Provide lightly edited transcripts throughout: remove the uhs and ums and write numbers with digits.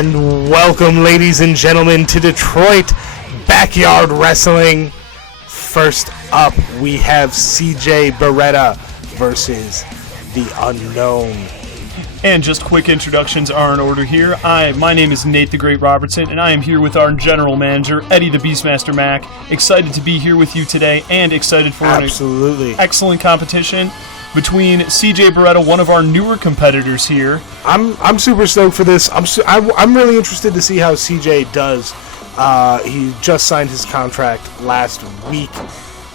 And welcome, ladies and gentlemen, to Detroit Backyard Wrestling. First up, we have CJ Beretta versus the Unknown. And just quick introductions are in order here. My name is Nate the Great Robertson, and I am here with our general manager, Eddie the Beastmaster Mac. Excited to be here with you today, and excited for an excellent competition between CJ Beretta, one of our newer competitors here. I'm super stoked for this. I'm really interested to see how CJ does. He just signed his contract last week,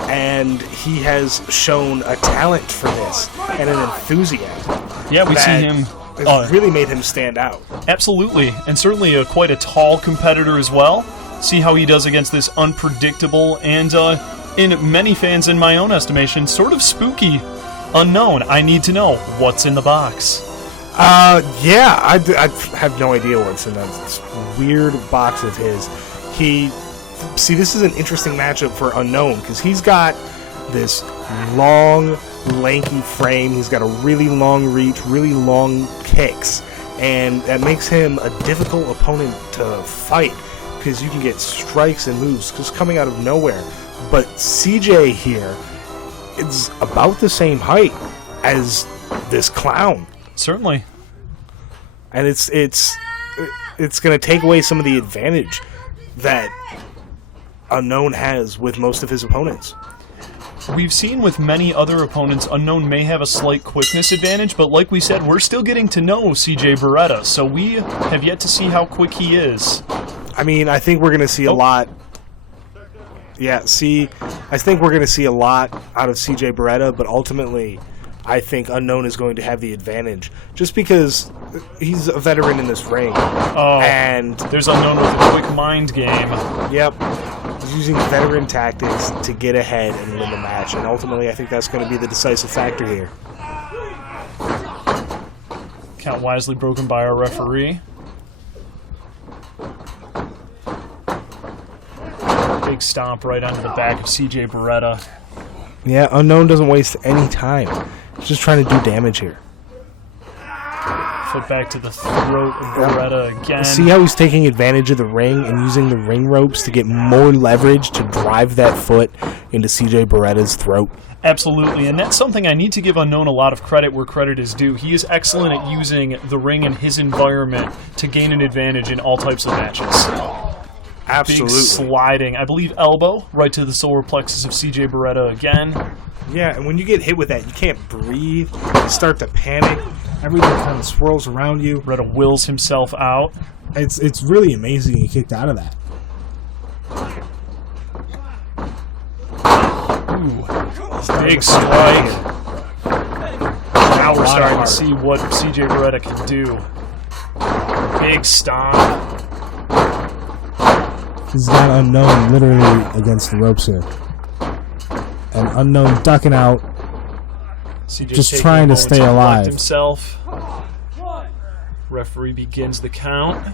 and he has shown a talent for this and an enthusiasm. Yeah, we see him. It's really made him stand out. Absolutely, and certainly quite a tall competitor as well. See how he does against this unpredictable and, in many fans, in my own estimation, sort of spooky Unknown. I need to know what's in the box. Yeah, I have no idea what's in that weird box of his. This is an interesting matchup for Unknown because he's got this long, lanky frame. He's got a really long reach, really long kicks, and that makes him a difficult opponent to fight because you can get strikes and moves just coming out of nowhere. But CJ here is about the same height as this clown. Certainly. And it's going to take away some of the advantage that Unknown has with most of his opponents. We've seen with many other opponents, Unknown may have a slight quickness advantage, but like we said, we're still getting to know CJ Beretta, so we have yet to see how quick he is. I mean, I think we're going to see a lot. Yeah, I think we're going to see a lot out of CJ Beretta, but ultimately, I think Unknown is going to have the advantage, just because he's a veteran in this ring. Oh, and there's Unknown with a quick mind game. Yep. He's using veteran tactics to get ahead and win the match, and ultimately I think that's going to be the decisive factor here. Count wisely broken by our referee. Big stomp right onto the back of CJ Beretta. Yeah, Unknown doesn't waste any time. He's just trying to do damage here. Foot back to the throat of Beretta again. See how he's taking advantage of the ring and using the ring ropes to get more leverage to drive that foot into CJ Beretta's throat? Absolutely, and that's something I need to give Unknown a lot of credit where credit is due. He is excellent at using the ring and his environment to gain an advantage in all types of matches. Absolutely. Big sliding, I believe elbow, right to the solar plexus of CJ Beretta again. Yeah, and when you get hit with that, you can't breathe. You start to panic. Everything kind of swirls around you. Beretta wills himself out. It's really amazing he kicked out of that. Ooh, big strike. Now we're starting to see what CJ Beretta can do. Big stomp. He's got Unknown literally against the ropes here. And Unknown ducking out, CJ just trying to stay alive. Himself. Referee begins the count.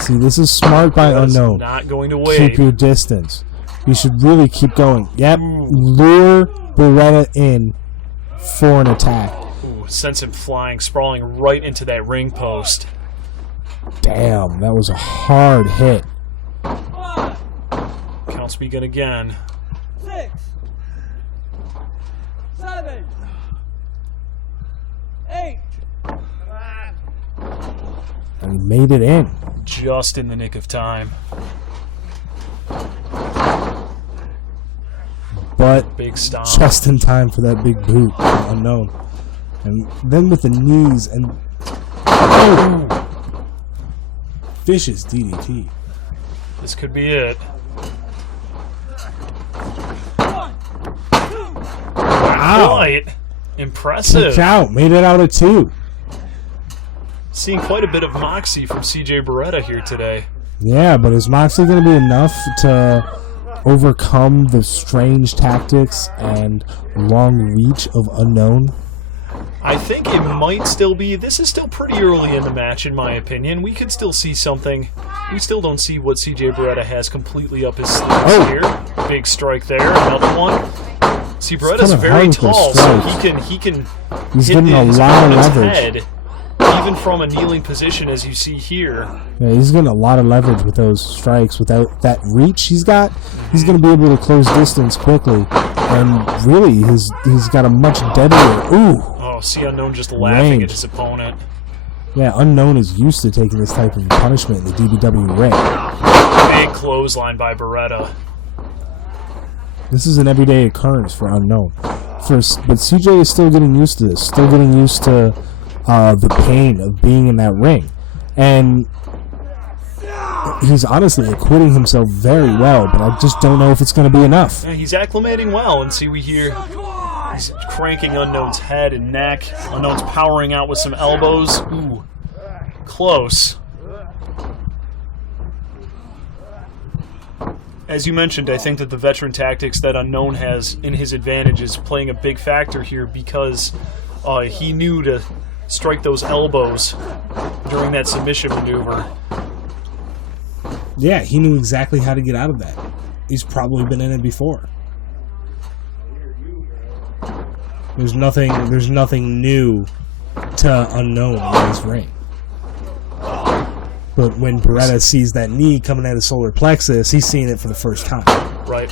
See, this is smart by Unknown. Not going to wait. Keep your distance. You should really keep going. Yep, lure Beretta in for an attack. Ooh, sends him flying, sprawling right into that ring post. Damn, that was a hard hit. Counts begin again. 6, 7, 8. And he made it in. Just in the nick of time. But big stomp. Just in time for that big boot, Unknown. And then with the knees and... Oh! Vicious DDT. This could be it. Wow. Right. Impressive. Kicked out. Made it out of 2. Seeing quite a bit of moxie from CJ Beretta here today. Yeah, but is moxie going to be enough to overcome the strange tactics and long reach of Unknown? I think it might still be. This is still pretty early in the match, in my opinion. We could still see something. We still don't see what CJ Beretta has completely up his sleeves here. Big strike there. Another one. See, Beretta's very tall, so he can He's hit getting a his lot of opponent's leverage. head even from a kneeling position, as you see here. Yeah, he's getting a lot of leverage with those strikes. Without that reach he's got, he's going to be able to close distance quickly. And really, he's got a much deadlier... Ooh! Oh, see Unknown just laughing at his opponent. Yeah, Unknown is used to taking this type of punishment in the D.B.W ring. Big clothesline by Beretta. This is an everyday occurrence for Unknown. But CJ is still getting used to this, still getting used to the pain of being in that ring. And he's honestly acquitting himself very well, but I just don't know if it's going to be enough. Yeah, he's acclimating well, and see we hear he's cranking Unknown's head and neck. Unknown's powering out with some elbows. Ooh, close. As you mentioned, I think that the veteran tactics that Unknown has in his advantage is playing a big factor here because he knew to strike those elbows during that submission maneuver. Yeah, he knew exactly how to get out of that. He's probably been in it before. There's nothing new to Unknown in this ring. But when Beretta sees that knee coming out of solar plexus, he's seeing it for the first time. Right.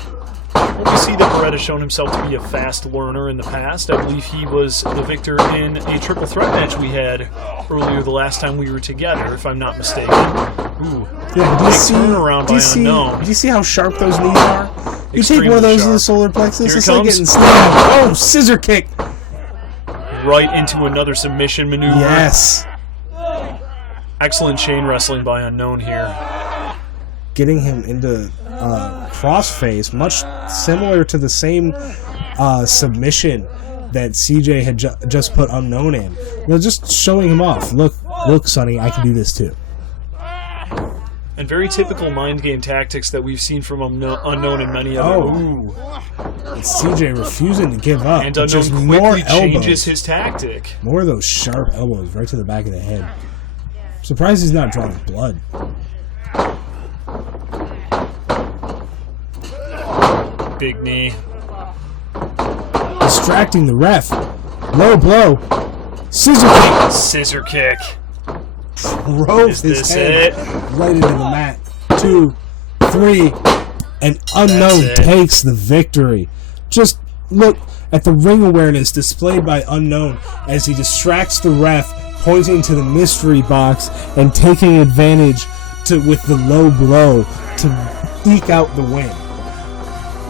Well, we see that Beretta's shown himself to be a fast learner in the past. I believe he was the victor in a triple threat match we had earlier the last time we were together, if I'm not mistaken. Ooh. Yeah, do you see how sharp those knees are? You take one of those in the solar plexus, it's like getting stabbed. Oh, scissor kick! Right into another submission maneuver. Yes. Excellent chain wrestling by Unknown here. Getting him into crossface, much similar to the same submission that CJ had just put Unknown in. Just showing him off. Look, Sonny, I can do this too. And very typical mind game tactics that we've seen from Unknown in many other. Ooh. It's CJ refusing to give up. And Unknown quickly changes his tactic. More of those sharp elbows right to the back of the head. I'm surprised he's not drawing blood. Big knee. Distracting the ref. Low blow. Scissor kick. Scissor kick. Drove his head right into the mat. 2, 3, and Unknown takes the victory. Just look at the ring awareness displayed by Unknown as he distracts the ref, pointing to the mystery box and taking advantage with the low blow to eke out the win.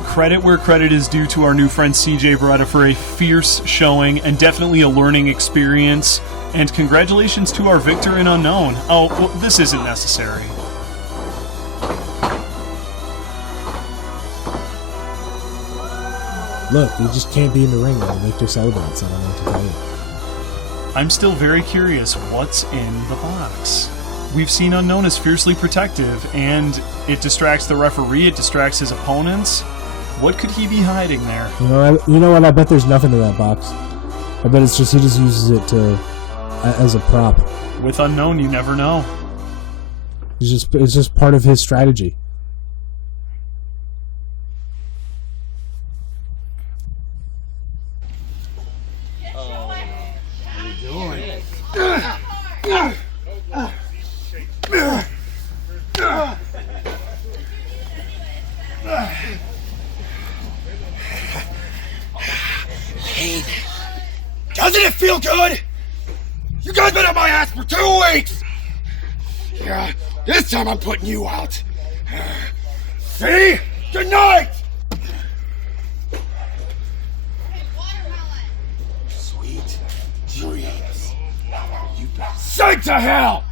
Credit where credit is due to our new friend CJ Beretta for a fierce showing and definitely a learning experience. And congratulations to our victor in Unknown. Oh, well, this isn't necessary. Look, you just can't be in the ring when the victor celebrates. I don't know what to tell you. I'm still very curious what's in the box. We've seen Unknown as fiercely protective, and it distracts the referee, it distracts his opponents. What could he be hiding there? You know what? I bet there's nothing in that box. I bet it's just he just uses it as a prop. With Unknown, you never know. It's just part of his strategy. Doesn't it feel good? You guys been on my ass for 2 weeks! Yeah, this time I'm putting you out. See? Good night! Sweet dreams. You got sent to hell!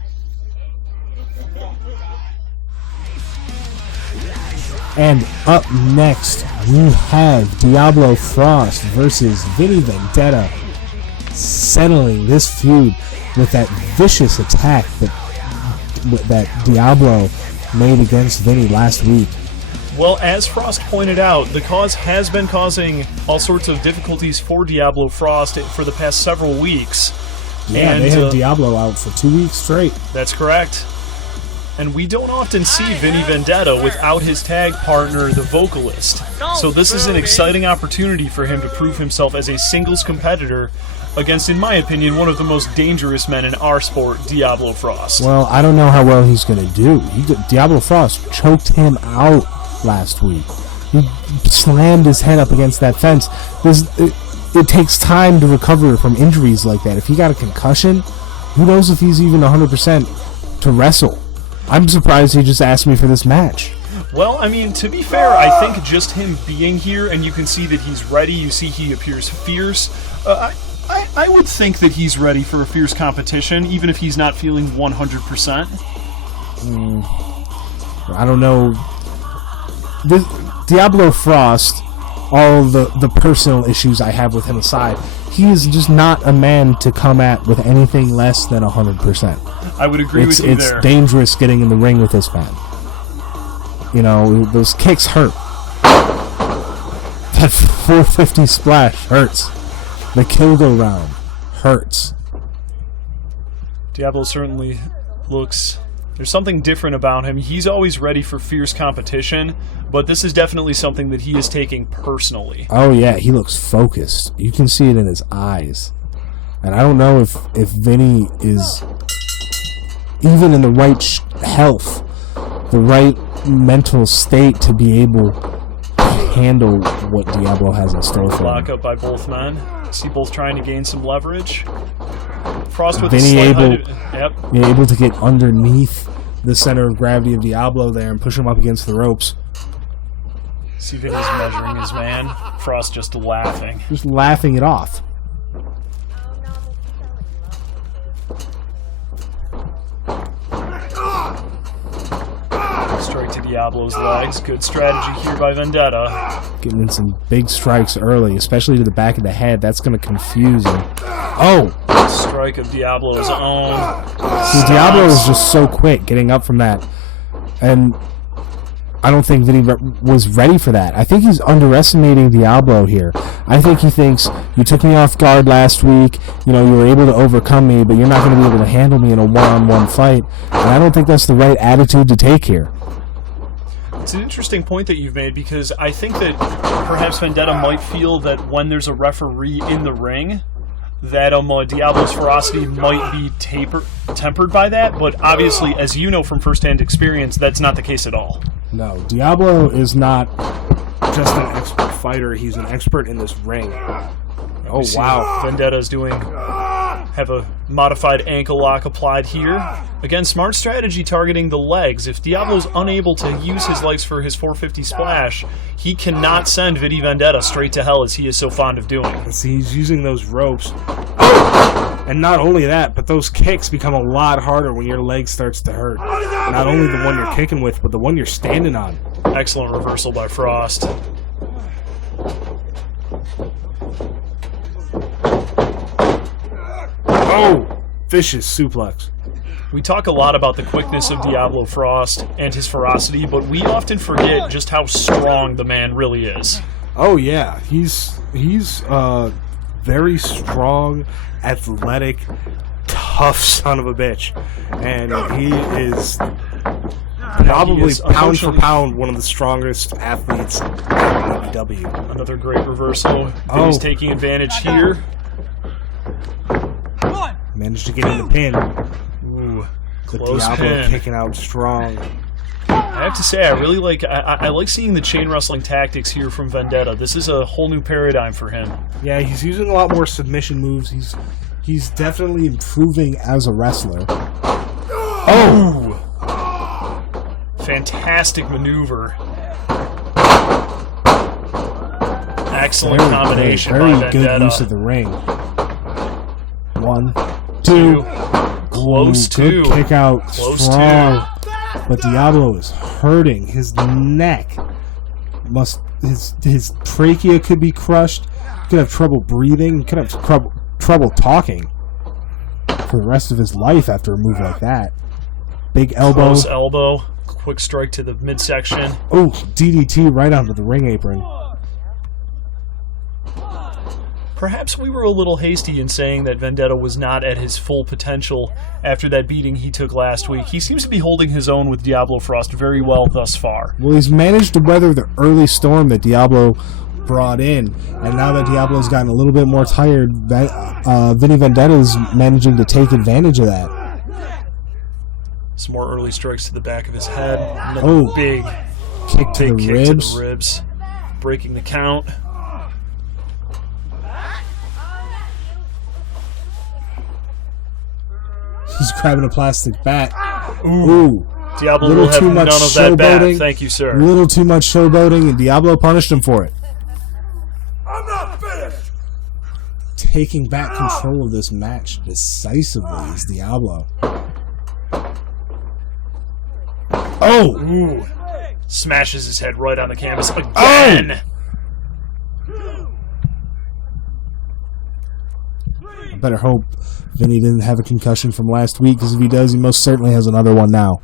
And up next, we have Diablo Frost versus Vinny Vendetta, settling this feud with that vicious attack that Diablo made against Vinny last week. Well, as Frost pointed out, the cause has been causing all sorts of difficulties for Diablo Frost for the past several weeks. Yeah, and they had Diablo out for 2 weeks straight. That's correct. And we don't often see Vinny Vendetta without his tag partner, the Vokillist. So this is an exciting opportunity for him to prove himself as a singles competitor against, in my opinion, one of the most dangerous men in our sport, Diablo Frost. Well, I don't know how well he's going to do. Diablo Frost choked him out last week. He slammed his head up against that fence. It takes time to recover from injuries like that. If he got a concussion, who knows if he's even 100% to wrestle. I'm surprised he just asked me for this match. Well, I mean, to be fair, I think just him being here, and you can see that he's ready, you see he appears fierce, I would think that he's ready for a fierce competition, even if he's not feeling 100%. I don't know. Diablo Frost, all the personal issues I have with him aside, he is just not a man to come at with anything less than 100%. I would agree with you there. It's dangerous getting in the ring with this man. You know, those kicks hurt. That 450 splash hurts. The kill go round hurts. Diablo certainly looks... There's something different about him. He's always ready for fierce competition, but this is definitely something that he is taking personally. Oh yeah, he looks focused. You can see it in his eyes. And I don't know if Vinny is even in the right health, the right mental state to be able to handle what Diablo has in store for him. Lock up by both men. See both trying to gain some leverage. Frost with Vinny able to get underneath the center of gravity of Diablo there and push him up against the ropes. See Vinny's measuring his man. Frost just laughing. Just laughing it off. Strike to Diablo's legs. Good strategy here by Vendetta. Getting in some big strikes early, especially to the back of the head. That's going to confuse him. Oh! Strike of Diablo's own. See, Diablo is just so quick getting up from that. And I don't think Vinny was ready for that. I think he's underestimating Diablo here. I think he thinks, you took me off guard last week, you know, you were able to overcome me, but you're not going to be able to handle me in a one-on-one fight. And I don't think that's the right attitude to take here. It's an interesting point that you've made, because I think that perhaps Vendetta might feel that when there's a referee in the ring, that Diablo's ferocity might be tempered by that, but obviously, as you know from first-hand experience, that's not the case at all. No, Diablo is not just an expert fighter, he's an expert in this ring. Oh, wow. Vendetta's have a modified ankle lock applied here. Again, smart strategy targeting the legs. If Diablo's unable to use his legs for his 450 splash, he cannot send Vinny Vendetta straight to hell as he is so fond of doing. And see, he's using those ropes. And not only that, but those kicks become a lot harder when your leg starts to hurt. Not only the one you're kicking with, but the one you're standing on. Excellent reversal by Frost. Oh! Vicious suplex. We talk a lot about the quickness of Diablo Frost and his ferocity, but we often forget just how strong the man really is. Oh yeah, he's very strong, athletic, tough son of a bitch, and he is probably pound for pound one of the strongest athletes in D.B.W. Another great reversal. He's taking advantage here. Managed to get in the pin. Ooh, But close Diablo pin. kicking out strong. I have to say, I really like I like seeing the chain wrestling tactics here from Vendetta. This is a whole new paradigm for him. Yeah, he's using a lot more submission moves. He's definitely improving as a wrestler. Oh! Fantastic maneuver. Excellent combination by very Vendetta. good use of the ring. 1, 2. Close Good two. kick out. Close Strong. But Diablo is hurting. His neck his trachea could be crushed. He could have trouble breathing. He could have trouble talking for the rest of his life after a move like that. Big elbow. Close elbow. Quick strike to the midsection. Oh, DDT right onto the ring apron. Perhaps we were a little hasty in saying that Vendetta was not at his full potential after that beating he took last week. He seems to be holding his own with Diablo Frost very well thus far. Well, he's managed to weather the early storm that Diablo brought in. And now that Diablo's gotten a little bit more tired, Vinny Vendetta is managing to take advantage of that. Some more early strikes to the back of his head. Another big kick to the ribs. Breaking the count. He's grabbing a plastic bat. Ooh. Diablo will have none of that bat. Thank you, sir. A little too much showboating, and Diablo punished him for it. I'm not finished! Taking back control of this match decisively is Diablo. Oh! Ooh. Smashes his head right on the canvas again. I better hope Vinny didn't have a concussion from last week, because if he does, he most certainly has another one now.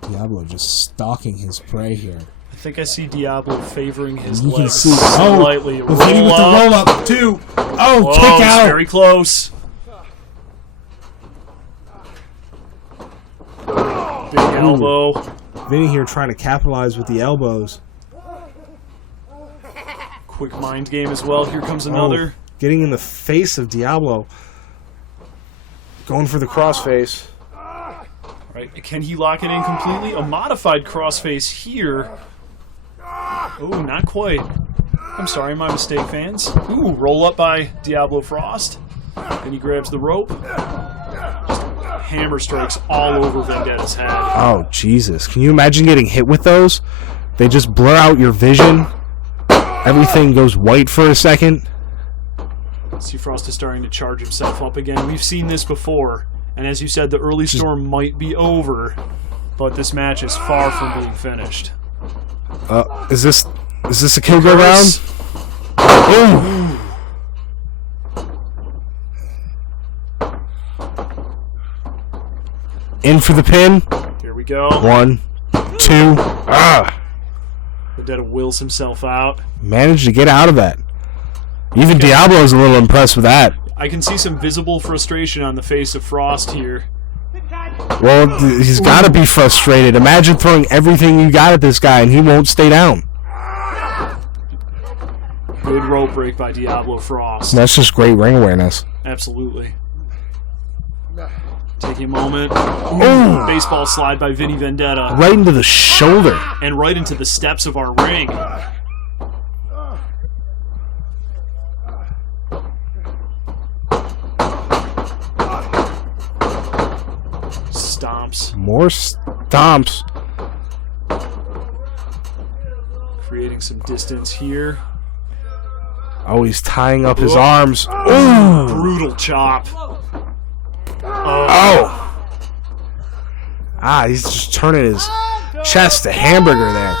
Diablo just stalking his prey here. I think I see Diablo favoring his you legs can see, slightly. Vinny with the roll up too. Oh, whoa, kick out! Very close. Big elbow. Vinny here trying to capitalize with the elbows. Quick mind game as well. Here comes another. Getting in the face of Diablo. Going for the crossface. Right, can he lock it in completely? A modified crossface here. Oh, not quite. I'm sorry, my mistake, fans. Ooh, roll up by Diablo Frost. Then he grabs the rope. Just hammer strikes all over Vendetta's head. Oh, Jesus. Can you imagine getting hit with those? They just blur out your vision. Everything goes white for a second. See, Frost is starting to charge himself up again. We've seen this before. And as you said, the early storm might be over, but this match is far from being finished. Is this a kill go round? Ooh. In for the pin. Here we go. 1, 2. Vendetta wills himself out. Managed to get out of that. Even Diablo's a little impressed with that. I can see some visible frustration on the face of Frost here. Well, he's got to be frustrated. Imagine throwing everything you got at this guy and he won't stay down. Good rope break by Diablo Frost. That's just great ring awareness. Absolutely. Taking a moment. Ooh, baseball slide by Vinny Vendetta. Right into the shoulder. And right into the steps of our ring. Stomps. More stomps. Creating some distance here. Oh, he's tying up his arms. Ooh. Brutal chop. Oh. He's just turning his chest to hamburger there.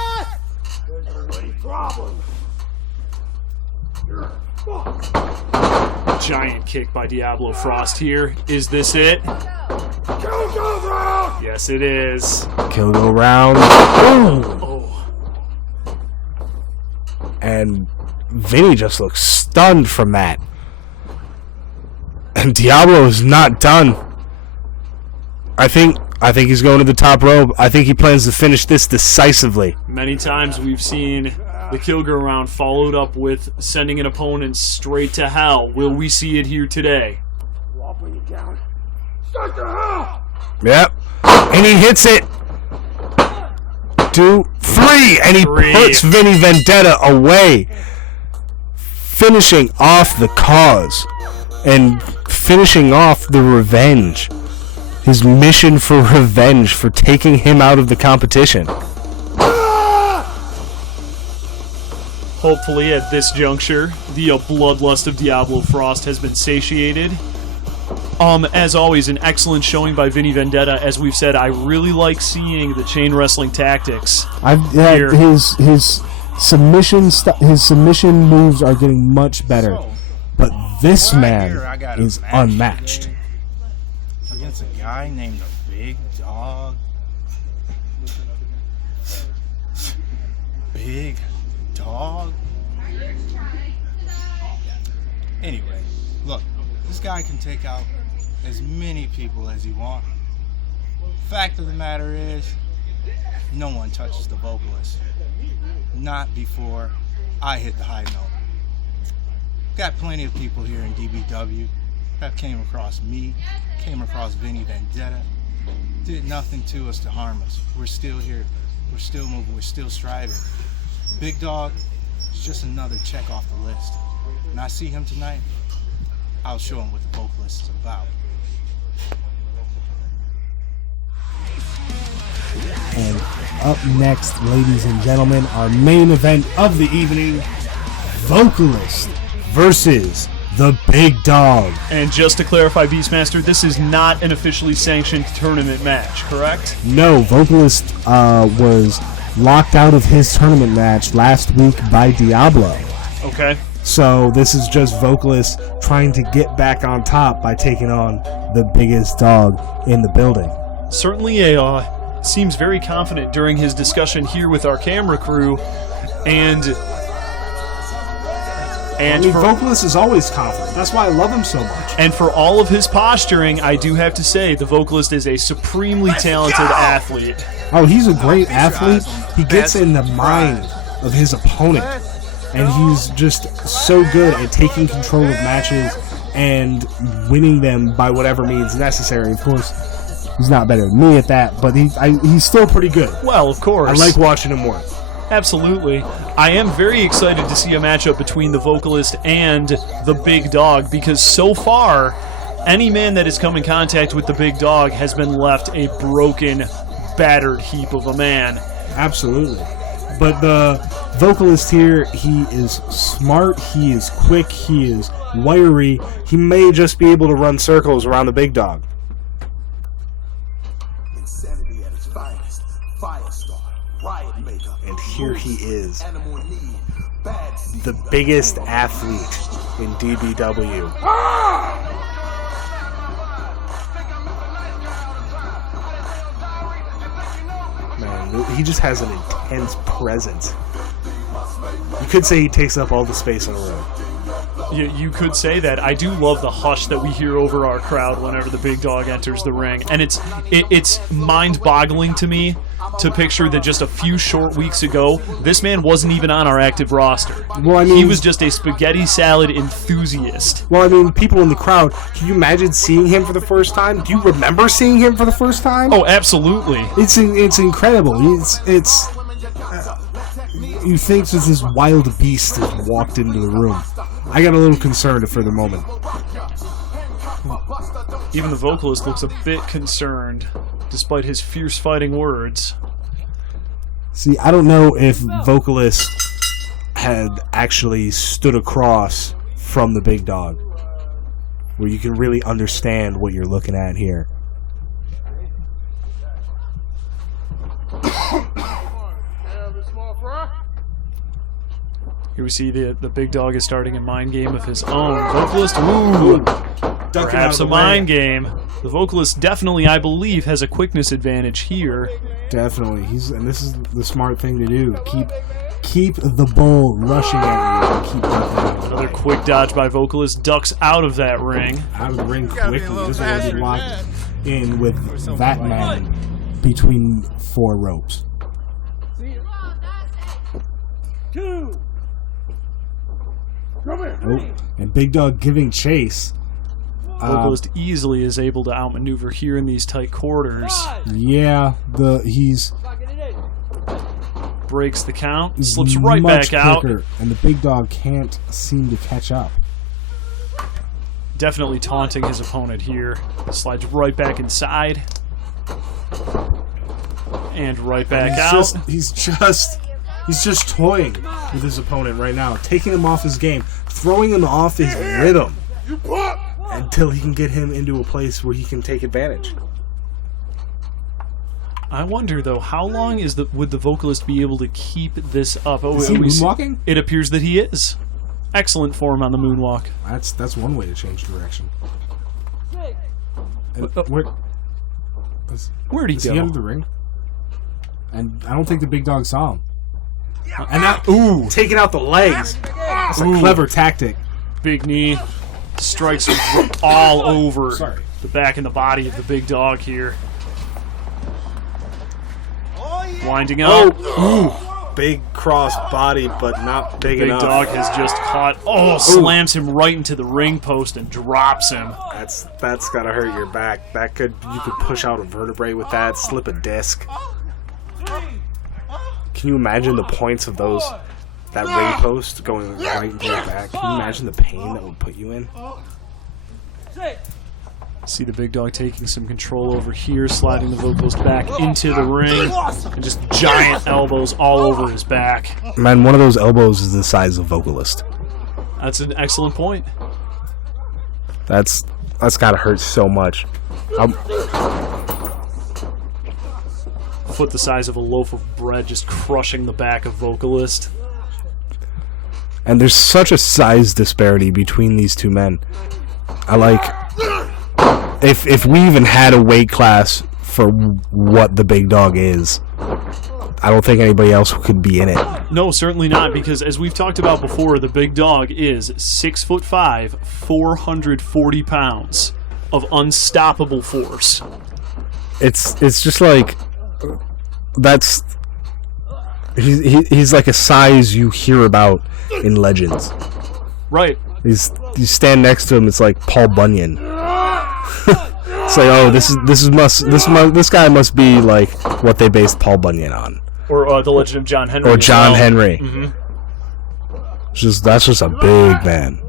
Giant kick by Diablo Frost here. Is this it? Yes, it is. Kill go round. Oh. And Vinny just looks stunned from that. And Diablo is not done. I think he's going to the top rope. I think he plans to finish this decisively. Many times we've seen the kill go round followed up with sending an opponent straight to hell. Will we see it here today? I'll bring you down. Straight to hell! Yep. And he hits it. 2, 3. And he puts Vinny Vendetta away. Finishing off the cause. And finishing off the revenge. His mission for revenge for taking him out of the competition. Hopefully at this juncture, the bloodlust of Diablo Frost has been satiated. As always, an excellent showing by Vinny Vendetta. As we've said, I really like seeing the chain wrestling tactics. His submission moves are getting much better, but this man is unmatched. Against a guy named the Big Dog. Big Dog? Anyway, look, this guy can take out as many people as he wants. Fact of the matter is, no one touches the vocalist. Not before I hit the high note. Got plenty of people here in D.B.W. that came across me, came across Vinny Vendetta, did nothing to us to harm us. We're still here. We're still moving. We're still striving. Big Dog is just another check off the list. When I see him tonight, I'll show him what the vocalist is about. And up next, ladies and gentlemen, our main event of the evening, Vokillist versus the Big Dog. And just to clarify, Beastmaster, this is not an officially sanctioned tournament match, correct? No, Vokillist was locked out of his tournament match last week by Diablo. Okay. So this is just Vokillist trying to get back on top by taking on the biggest dog in the building. Certainly seems very confident during his discussion here with our camera crew, and Vokillist is always confident. That's why I love him so much. And for all of his posturing, I do have to say the Vocalist is a supremely talented athlete. Oh, he's a great athlete. He gets in the mind of his opponent, and he's just so good at taking control of matches and winning them by whatever means necessary. Of course, he's not better than me at that, but he's still pretty good. Well, of course. I like watching him work. Absolutely. I am very excited to see a matchup between the Vocalist and the Big Dog, because so far, any man that has come in contact with the Big Dog has been left a broken, battered heap of a man. Absolutely. But the Vocalist here, he is smart, he is quick, he is wiry. He may just be able to run circles around the Big Dog. Insanity at its finest. Firestar, riot maker. And here he is, the biggest athlete in D.B.W. Man, he just has an intense presence. You could say he takes up all the space in the room. You could say that. I do love the hush that we hear over our crowd whenever the Big Dog enters the ring. And it's mind-boggling to me to picture that just a few short weeks ago, this man wasn't even on our active roster. Well, I mean, he was just a spaghetti salad enthusiast. Well, I mean, people in the crowd, can you imagine seeing him for the first time? Do you remember seeing him for the first time? Oh, absolutely. It's incredible. You think that this wild beast has walked into the room. I got a little concerned for the moment. Even the Vocalist looks a bit concerned, despite his fierce fighting words. See, I don't know if Vokillist had actually stood across from the Big Dog, where you can really understand what you're looking at here. Here we see the Big Dog is starting a mind game of his own. Vocalist, ooh, perhaps a mind game. The Vocalist definitely, I believe, has a quickness advantage here. Definitely, and this is the smart thing to do. Keep the bull rushing at you. Keep another quick dodge by Vocalist, ducks out of that ring. Out of the ring quickly. Doesn't want to be locked in with that man between four ropes. Oh, and Big Dog giving chase. Vocalist easily is able to outmaneuver here in these tight quarters. Yeah, he's breaks the count, slips right back out, and the Big Dog can't seem to catch up. Definitely taunting his opponent here. Slides right back inside, and right back out. He's just toying with his opponent right now, taking him off his game, throwing him off his rhythm until he can get him into a place where he can take advantage. I wonder, though, how long would the Vocalist be able to keep this up? Oh, is he moonwalking? It appears that he is. Excellent form on the moonwalk. That's one way to change direction. And where'd he go? Is he under the ring? And I don't think the Big Dog saw him. And now, taking out the legs. That's a clever tactic. Big knee strikes him all over the back and the body of the Big Dog here. Winding up. Big cross body, but not big Big enough. Dog has just caught. Slams him right into the ring post and drops him. That's gotta hurt your back. You could push out a vertebrae with that, slip a disc. Can you imagine the points of that ring post going right into your back? Can you imagine the pain that would put you in? See the Big Dog taking some control over here, sliding the Vocalist back into the ring, and just giant elbows all over his back. Man, one of those elbows is the size of Vokillist. That's an excellent point. That's gotta hurt so much. Foot the size of a loaf of bread, just crushing the back of Vocalist. And there's such a size disparity between these two men. If we even had a weight class for what the Big Dog is, I don't think anybody else could be in it. No, certainly not, because as we've talked about before, the Big Dog is 6'5", 440 pounds of unstoppable force. It's just like he's like a size you hear about in legends. Right. You stand next to him, it's like Paul Bunyan. It's like, oh, this guy must be like what they based Paul Bunyan on, or the Legend of John Henry. or John Henry. Mm-hmm. That's just a big man.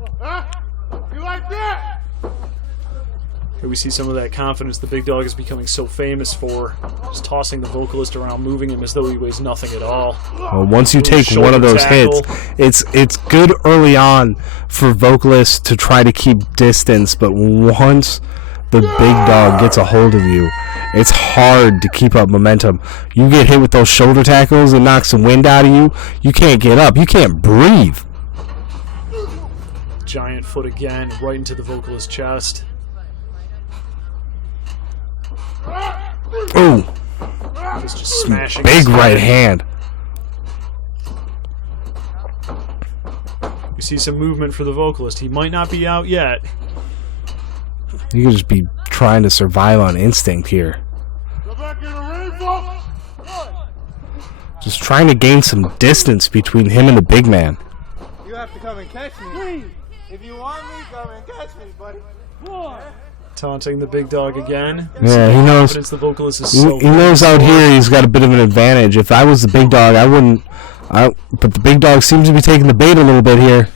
Here we see some of that confidence the Big Dog is becoming so famous for, just tossing the Vocalist around, moving him as though he weighs nothing at all. Well, once you take one of those hits, it's good early on for Vocalists to try to keep distance, but once the Big Dog gets a hold of you, it's hard to keep up momentum. You get hit with those shoulder tackles and knock some wind out of you, you can't get up, you can't breathe. Giant foot again, right into the Vocalist's chest. Ooh. He's just smashing. Big right hand. We see some movement for the Vocalist. He might not be out yet. You could just be trying to survive on instinct here. Just trying to gain some distance between him and the big man. You have to come and catch me. If you want me, come and catch me, buddy. Taunting the Big Dog again. Yeah, he knows. The Vocalist is so he knows out here he's got a bit of an advantage. If I was the Big Dog, I wouldn't. But the Big Dog seems to be taking the bait a little bit here.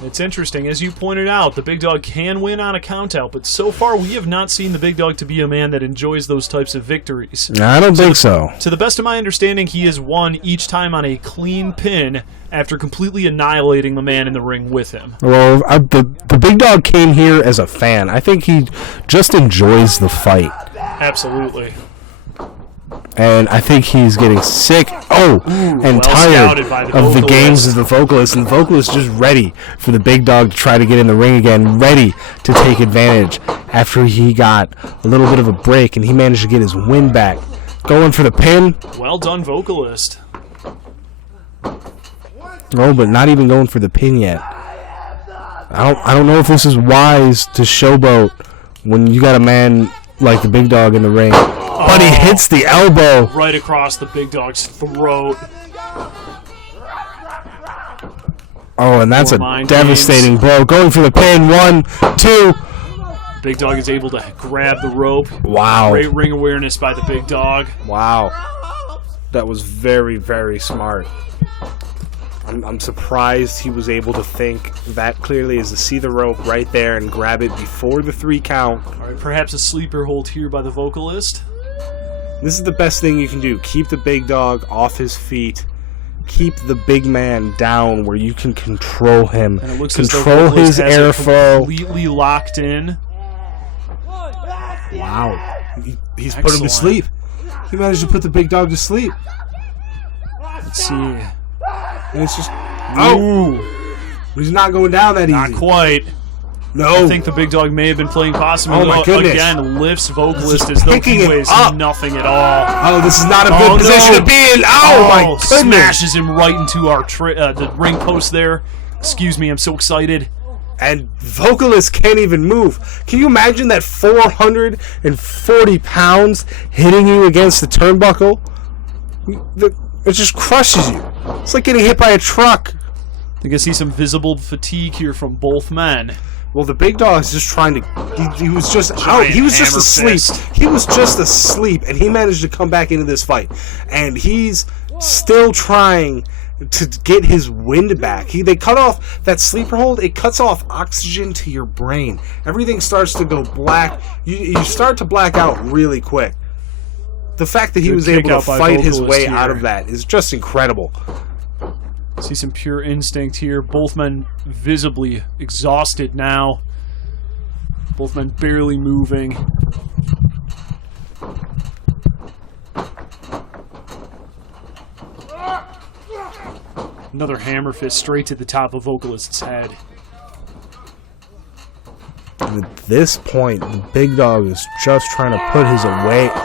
It's interesting, as you pointed out, the Big Dog can win on a countout, but so far we have not seen the Big Dog to be a man that enjoys those types of victories. I don't think so. To the best of my understanding, he has won each time on a clean pin after completely annihilating the man in the ring with him. Well, the Big Dog came here as a fan. I think he just enjoys the fight. Absolutely. And I think he's getting sick and tired of the games of the Vocalist. And the Vocalist just ready for the Big Dog to try to get in the ring again, ready to take advantage after he got a little bit of a break and he managed to get his win back. Going for the pin. Well done, Vocalist. Oh, but not even going for the pin yet. I don't know if this is wise to showboat when you got a man like the Big Dog in the ring. But he hits the elbow. Right across the Big Dog's throat. Oh, and that's a devastating blow. Going for the pin. 1, 2. Big Dog is able to grab the rope. Wow. Great ring awareness by the Big Dog. Wow. That was very, very smart. I'm surprised he was able to think that clearly as to see the rope right there and grab it before the 3 count. All right, perhaps a sleeper hold here by the Vocalist. This is the best thing you can do. Keep the Big Dog off his feet. Keep the big man down where you can control him. And it looks control his airflow. Completely locked in. Wow. He's put him to sleep. He managed to put the Big Dog to sleep. Let's see. And it's just... He's not going down that easy. Not quite. No. I think the Big Dog may have been playing possum. Oh my goodness. Again, lifts Vocalist as though he weighs nothing at all. Oh, this is not a good position to be in. Oh, my goodness. Smashes him right into our the ring post there. Excuse me, I'm so excited. And Vocalist can't even move. Can you imagine that 440 pounds hitting you against the turnbuckle? It just crushes you. It's like getting hit by a truck. I think I see some visible fatigue here from both men. Well, the big dog is just trying to... He was just out. He was just asleep. Fist. He was just asleep, and he managed to come back into this fight. And he's still trying to get his wind back. They cut off that sleeper hold. It cuts off oxygen to your brain. Everything starts to go black. You start to black out really quick. The fact that he was able to fight his way out of that is just incredible. See some pure instinct here. Both men visibly exhausted now. Both men barely moving. Another hammer fist straight to the top of Vokillist's head. And at this point, the big dog is just trying to put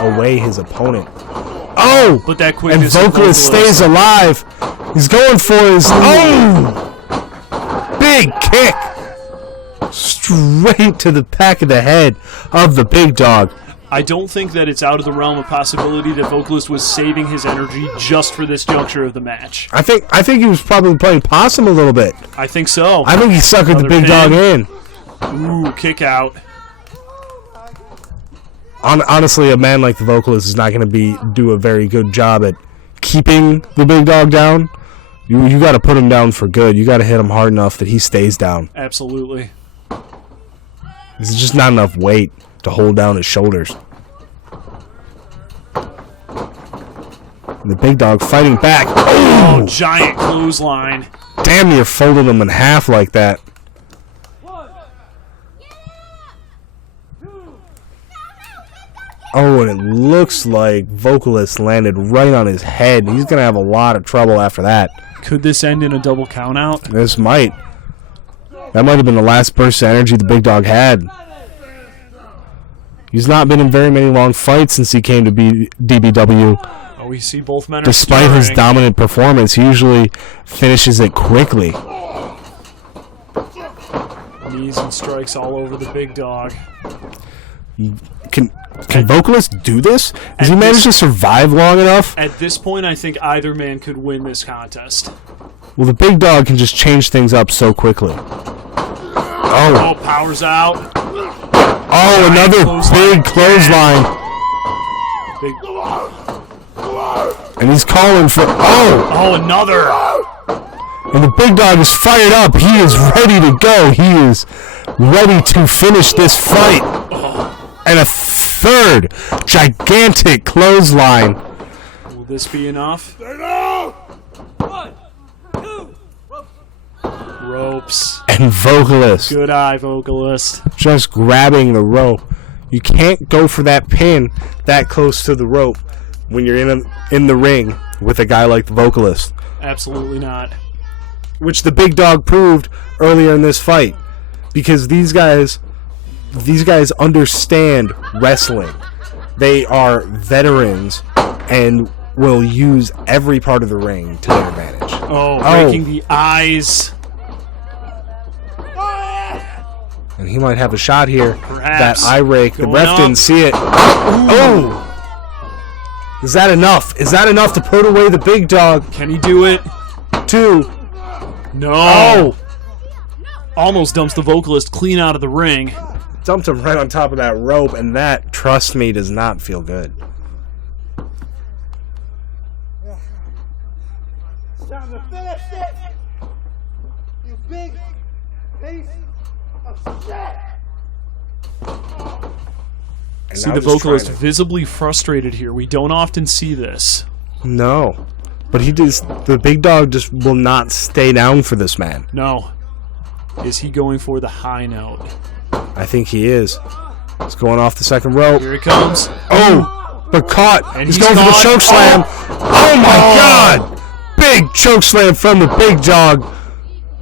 away his opponent. Oh! But that And quickness Vokillist stays alive. He's going for his... Oh! Big kick! Straight to the back of the head of the big dog. I don't think that it's out of the realm of possibility that Vokillist was saving his energy just for this juncture of the match. I think he was probably playing possum a little bit. I think so. I think he suckered the big dog in. Ooh, kick out. Honestly, a man like the Vokillist is not going to do a very good job at keeping the big dog down. You got to put him down for good. You got to hit him hard enough that he stays down. Absolutely. There's just not enough weight to hold down his shoulders. And the big dog fighting back. Oh, giant clothesline. Damn near folded him in half like that. Oh, and it looks like Vokillist landed right on his head. He's going to have a lot of trouble after that. Could this end in a double countout? This might. That might have been the last burst of energy the big dog had. He's not been in very many long fights since he came to D.B.W. Oh, we see both men are Despite his dominant performance, he usually finishes it quickly. Knees and strikes all over the big dog. Can Vokillist do this? Does he manage to survive long enough? At this point, I think either man could win this contest. Well, the big dog can just change things up so quickly. Oh, powers out. Oh, another big clothesline. And he's calling for... Oh, another. And the big dog is fired up. He is ready to go. He is ready to finish this fight. And a third gigantic clothesline. Will this be enough? Ropes. And Vokillist. Good eye, Vokillist. Just grabbing the rope. You can't go for that pin that close to the rope when you're in the ring with a guy like the Vokillist. Absolutely not. Which the big dog proved earlier in this fight. Because these guys understand wrestling. They are veterans and will use every part of the ring to their advantage. Oh, breaking the eyes. And he might have a shot here. Perhaps. That eye rake. The Going ref up. didn't see it. Oh! Is that enough? Is that enough to put away the big dog? Can he do it? 2. No. Oh! Almost dumps the Vokillist clean out of the ring. Dumped him right on top of that rope, and that, trust me, does not feel good. It's time to finish it! You big piece of shit! And See now the just trying Vokillist to- visibly frustrated here. We don't often see this. No. But the big dog just will not stay down for this man. No. Is he going for the high note? I think he is. He's going off the second rope. Here it comes. Oh! But caught. And he's he's going for the caught. choke slam. Oh my God! Big choke slam from the big dog.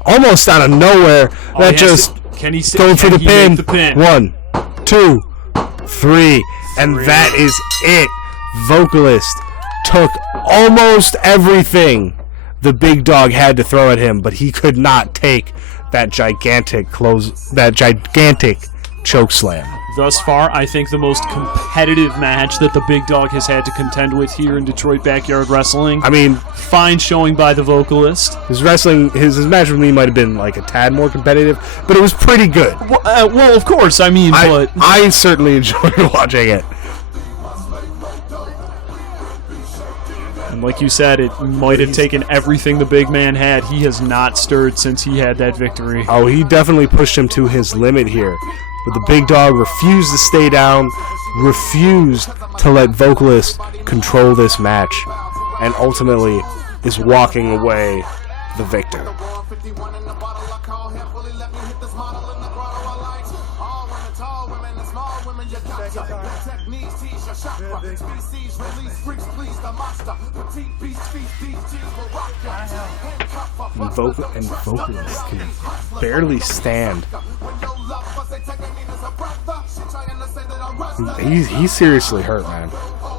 Almost out of nowhere. That just can he going for the make pin. the pin? 1, 2, 3, and that is it. Vocalist took almost everything the big dog had to throw at him, but he could not take that gigantic choke slam. thus far, I think the most competitive match that the big dog has had to contend with here in Detroit Backyard Wrestling. I mean, fine showing by the Vocillist. his match with me might have been like a tad more competitive, but it was pretty good. Well, of course, I mean, but I certainly enjoyed watching it. And like you said, it might have taken everything the big man had. He has not stirred since he had that victory. Oh, he definitely pushed him to his limit here. But the big dog refused to stay down, refused to let Vokillist control this match, and ultimately is walking away the victor. And Vokillist can barely stand. He's seriously hurt, man.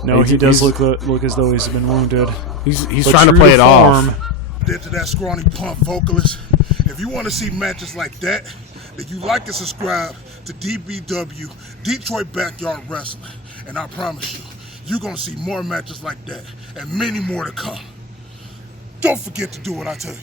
No, he does look as though he's been wounded. He's trying to play it off. To that scrawny pump Vokillist. If you want to see matches like that, then you like and subscribe to D.B.W, Detroit Backyard Wrestling. And I promise you, you're going to see more matches like that and many more to come. Don't forget to do what I tell you.